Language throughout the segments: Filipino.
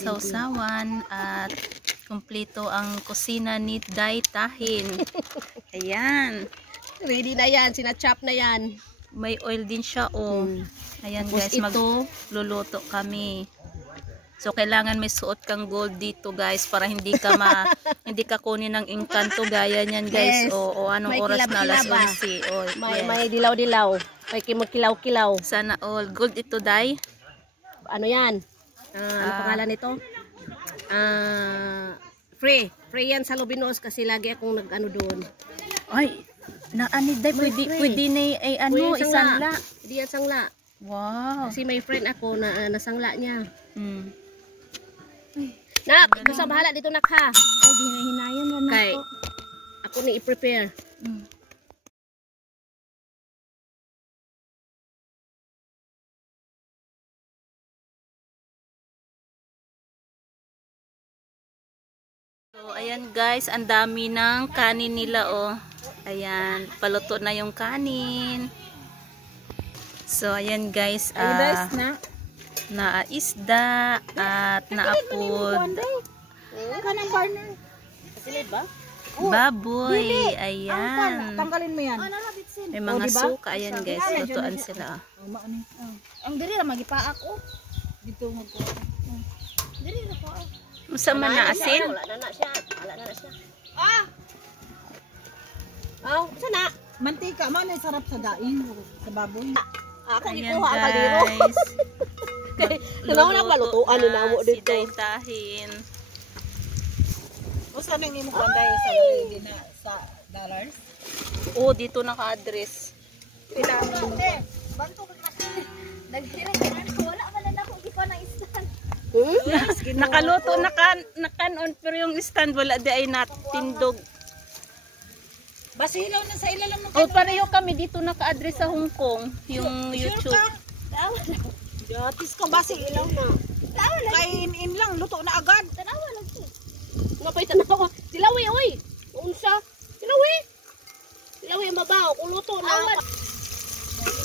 sausawan at kumpleto ang kusina ni Day Tahin. Ayan. Ready na yan, sinachop na yan. May oil din siya, oh. Ayan guys, magluluto kami. So kailangan may suot kang gold dito guys para hindi ka hindi ka kunin ng engkanto gaya niyan guys. Yes. O anong May oras na alas kilab-kilab, 11. Oh, May dilaw-dilaw. May kilaw-kilaw. Sana all gold ito, Day. Ano yan? Ano pangalan nito? Free. Free yan sa Lubinos kasi lagi akong nag-ano doon. Ay, Day, pwede na isangla. Hindi yan sangla. Wow. Kasi may friend ako na nasangla niya. Ay, Nak, gusto bahala dito nak ha. ay hinahinayan na na Kay, ako. ako ni i-prepare. So, ayan guys, ang dami ng kanin nila, oh. Ayan, paluto na yung kanin. So, ayan guys, na isda at naapod baboy. Ayan. Tanggalin mo yan. May mga suka. Ayan guys, lutuan sila. Ang diri ra magipaak oh. Dito mo ko. Diri ra ko. Masama na asin? Wala na siya. Sana. Mantika man ay sarap sa daing sa baboy. Ako Ayan gikuha ang kaliro. guys. Kailangan na malutuan ni namo Si dito. Day Tahin. O saan ang imo kanday sa hindi na sa dollars? Oh, dito naka-address. Banto ka kasi. Wala man na ako di pa na istan. Nakaluto nakanon pero yung stand wala di ay natindog. Basilaw na sa ilalim ng Oh, pareho kami dito naka-address sa Hong Kong, yung YouTube. Yatis ka basilaw na. Kain-in lang luto na agad. Tanawa lang to. Nga pa'y tanawa. Silawi, oy. Unsa? Silawi. Silawi ang mabaw. Kung luto na.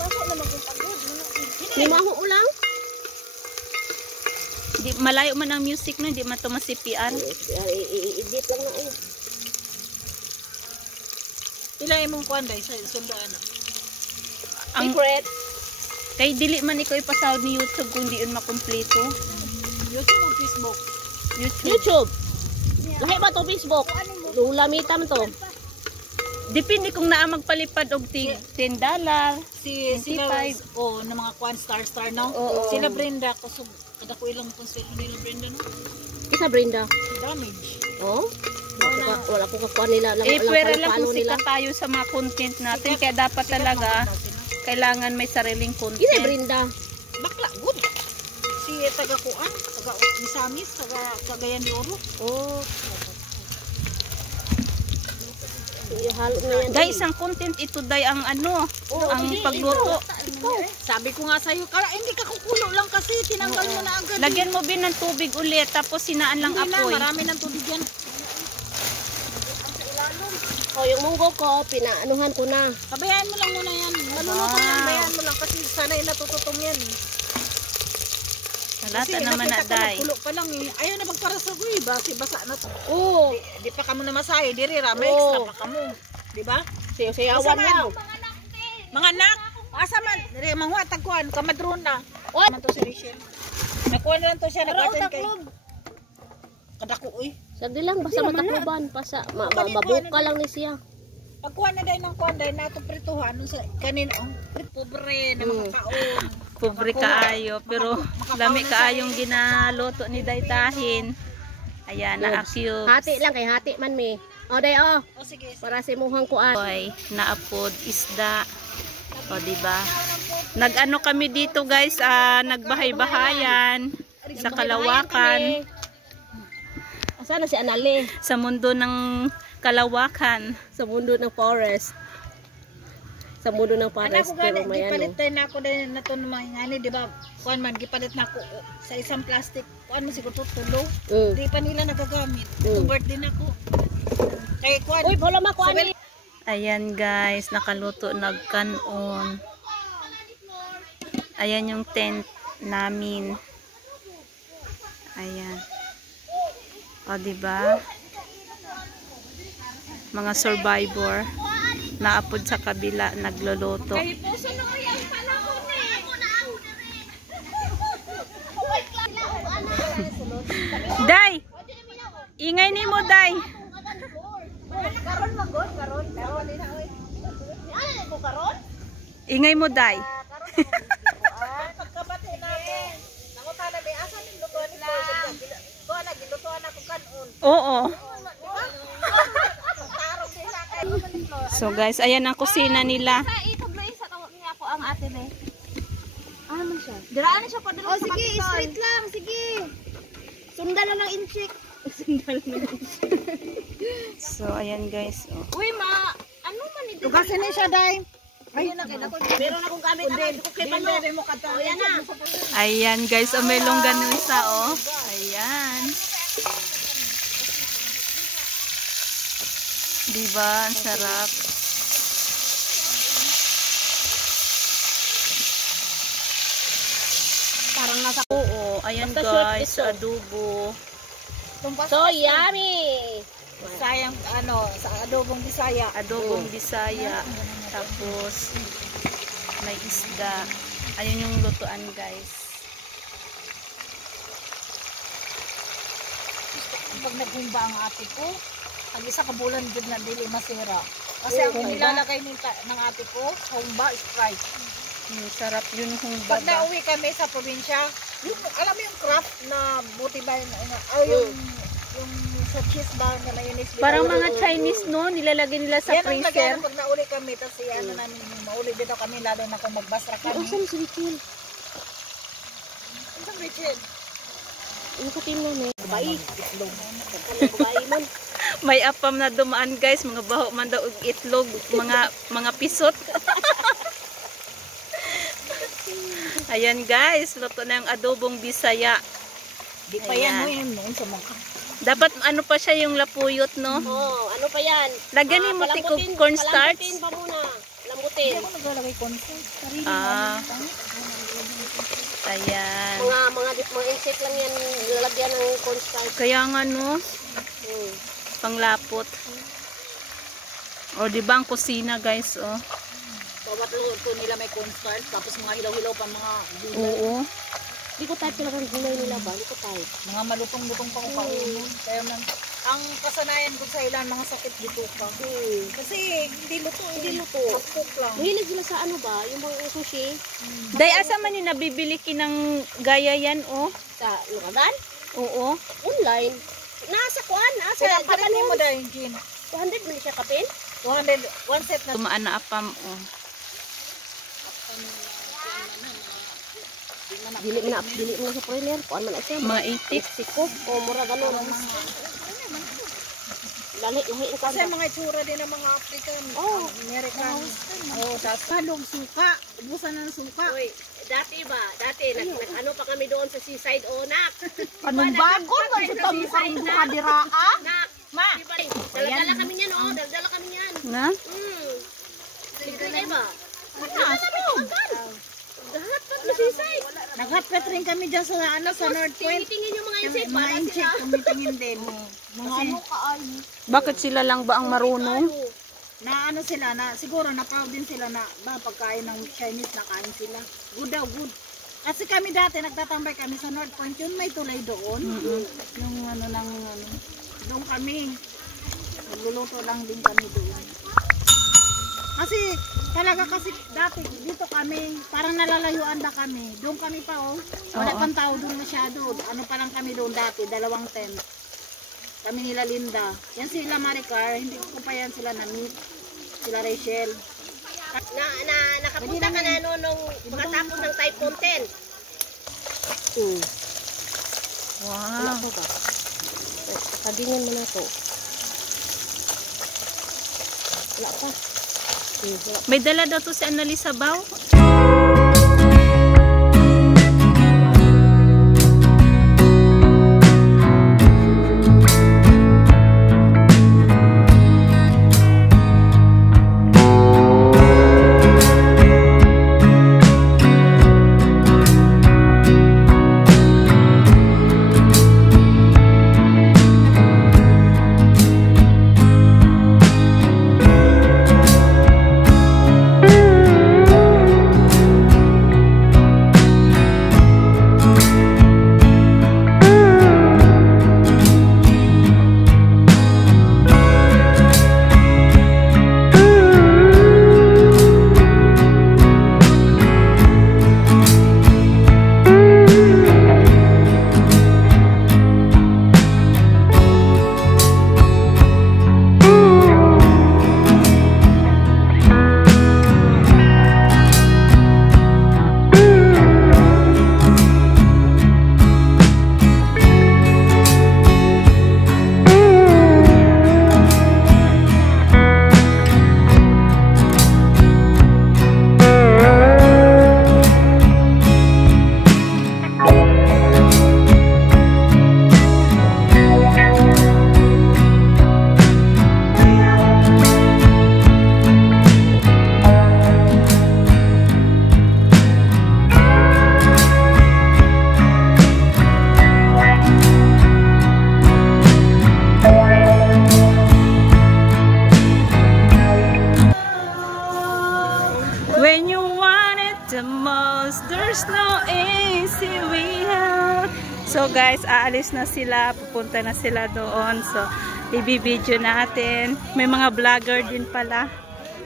Masok na magpagod. Limaho ulang. Di malayo man ang music no, hindi man to masipian. I-edit lang na. Ilang imong kanday sa sundaan na. Ang Secret. kay dili man ikaw ipasahod ni YouTube kung di yun makumpleto. YouTube o Facebook? YouTube. Lahi ba to Facebook? Lulamitam to. Depende kung naa magpalipad og $10. Sila 25. na mga kwan star no? Oo. Sila Brenda kusog kada ko ilang konselo nila Brenda no? Isa Brenda. Damage. Oh. Wala ko kakuha nila. Pwera lang kung nila. sikat tayo sa mga content natin. Kaya dapat talaga kailangan may sariling Isa content. Brenda. Bakla good. Si taga kuan, taga Misamis, taga Cagayan de Oro. Oh. Ihalo na yan. Guys, ang content ito day ang ang pagluto. Sabi ko nga sa'yo, hindi ka kukulo lang kasi tinanggal mo na agad. Lagyan mo bin ng tubig ulit tapos sinaan lang Hindi na, apoy. marami ng tubig yan. Oh, yung munggo ko, pinaanuhan ko na. Pabayaan mo lang muna yan. Maluluto yan, bayaan mo lang kasi sanay natututong yan. Salata naman na day. Nagkulo pa lang eh. Ayaw na magpara sa kuy, basa na to. Oo. Di pa kamo na masahe, diri ra, may extra pa kamo. Di ba? Sayaw-sayawan lang. Mga anak, asa man, diri mangwa tagkuan, kamadron na. What? Man to si Rachel. Nakuha na lang to siya, nag-attend kay. Kadako uy. Sabi lang, basta matakluban. Mabuka lang ni siya. Pagkuha na dahil ng kuhan dahil nato prituhan nung sa kanin ang pobre na makakaon. Pobre kaayo pero lami kaayong ginaluto ni Day Tahin. Ayan, na-cubes. Hati lang kay hati man mi. O day o. O sige. Para sa imuhang kuan. Boy, naapod isda. O diba? Nag-ano kami dito guys, nagbahay-bahayan sa Kalawakan. Asa na si Anali? Sa mundo ng Kalawakan. Sa mundo ng forest. Sa mundo ng Anak forest ko gani, pero may gipalit ano. tayo na ako dahil na ito naman ngani, di ba? Kuhan man, gipalit na ako sa isang plastic. Kuhan mo siguro tulo. Di pa nila nagagamit. Itong birthday na ako. Kaya kuhan. Uy, bola ma kuan. Ayan guys, nakaluto nagkanon. Ayan yung tent namin. Ayan. O, diba? Mga survivor. Naapod sa kabila, nagluluto. Day! Ingay ni mo, Day! Ingay mo, Day! Pagkabati natin. Nangutana may asan yung lutuan ni Paul. Ko na gilutuan ako kanon. Oo. Tarong sila kay So guys, ayan ang kusina nila. Sa itublo isa tawag niya ako ang ate le. Ano man siya? Diraan siya pa dalo sa Sige, kapitol. straight lang. Sige. Sundan na lang incheck. Sundan na lang. So ayan guys. Oh. Uy, ma, ano man ito? Tugasin ni siya, Day. Ayun na kaya Meron akong gamit na ko kay Mano. mo kadto. O yan na. Ayan guys, oh, may longganisa oh. Ayan. Diba? Ang sarap. Parang nasa Oo, ayan Basta short guys, ito. adobo. So yummy. Sayang ano, sa adobong Bisaya. Adobong Bisaya. Tapos may isda. Ayun yung lutuan guys. Pag naghimba ang ate ko, ang isa ka bulan jud na dili masira. Kasi ang nilalagay ng ate ko, humba, Sprite. Sarap yun kung Pag baba. nauwi kami sa probinsya, yung, alam mo yung craft na buti ba yung sa cheese ba na mayonnaise. Parang mga Chinese no, nilalagay nila sa yan ang freezer. lagyan pag nauli kami, tapos ano namin, mauli dito kami, lalo na kung magbasra kami. Saan si Richel? Ang Richard. Ano ka tingnan eh? Babae. Itlog. Babae man. May apam na dumaan guys, mga baho man daw og itlog, mga pisot. Ayan guys, luto na yung adobong Bisaya. Di pa Ayan. yan mo yun noon sa mga. Dapat ano pa siya yung lapuyot no? Oh, ano pa yan? Lagyan ni mo tikog cornstarch. Palambutin pa muna. Lambutin. Hindi ako naglalagay concert. Sarili Ah. Ayan. Mga insect lang yan lalagyan ng cornstarch. Kaya nga no, Hmm. panglapot. O di ba ang kusina guys oh. bawat luto nila may cornstarch, tapos mga hilaw-hilaw pa mga gulay. Oo. Hindi ko type talagang gulay nila ba? Hindi ko type. Mga malutong-lutong pang paulo. Kaya man, ang kasanayan ko sa ilan, mga sakit dito pa. Kasi hindi luto. Hindi luto. Half-cook lang. Mahilig sila sa ano ba? Yung mga sushi Day asa man yung nabibili kinang gaya yan oh. sa Lukagan? Oo. Online. Nasa kuan. Nasa Kaya parinig mo Japan. dahil, Jean. 200 mo siya kapin? 200, one set na. Tumaan na apam oh. Dili mo na sa foreigner. Kuan man na siya. Mga itik. Mexico. O mura ganun. Lahi ang kuan. Kasi mga itsura din ng mga African. Oh. American. Oh, tapos halong suka. Ubusan ng suka. Uy, dati ba? Dati, ano pa kami doon sa seaside, o nak? Anong bago? Nagsutam mo kang bukadiraan? Nak! Ma! Diba, dala-dala kami niyan, oh. Dala-dala kami niyan. Na? Sige kayo ba? Lahat pa sa seaside. Nag-hotpot rin kami dyan sa, sa North Point. Tingin yung mga insect. Mga Para insect, sila. tumitingin din. Mga ano, Bakit sila lang ba ang marunong? na ano sila, na siguro na proud din sila na ba pagkain ng Chinese na kain sila. Good daw, good. Kasi kami dati, nagtatambay kami sa North Point, yun may tulay doon. Yung ano ng ano, doon kami. Nagluluto lang din kami doon. Kasi talaga kasi dati dito kami, parang nalalayuan na kami. Doon kami pa oh. Wala Oo. pang tao doon masyado. Ano pa lang kami doon dati, 2 tent. Kami nila Linda. Yan sila Maricar, hindi ko pa yan sila na-meet. Sila Rachel. Nakapunta ka na nung pagkatapos ng type content. Wow. Sabingin mo na to. Wala pa. May dala daw to si Annalisa Bao. the most. There's no easy way out. So guys, aalis na sila. Pupunta na sila doon. So, i-video natin. May mga vlogger din pala.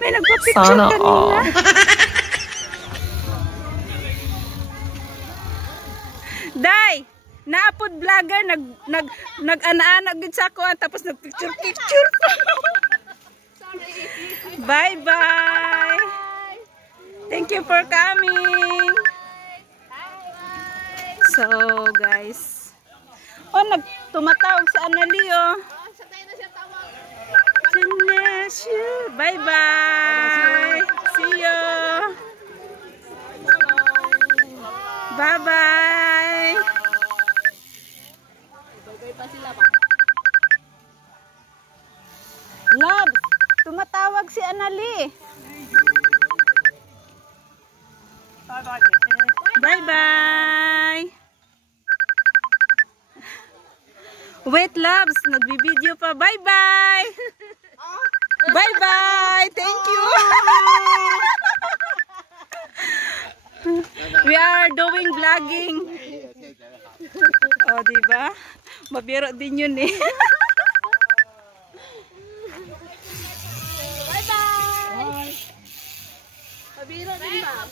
May nagpa-picture kanina. Day! Naapod vlogger. Nag-ana-ana gud sa ako. Tapos nag-picture-picture pa. Bye-bye! Thank you for coming! So, guys. Oh, tumatawag sa Analio. Bye-bye! See you! Bye-bye! Love, tumatawag si Anali. Bye-bye! Wait, loves. Nagbibideo pa. Bye-bye! Bye-bye! Thank you! We are doing vlogging. Oh, diba? Mabiro din yun eh. Bye-bye! Mabiro din ba?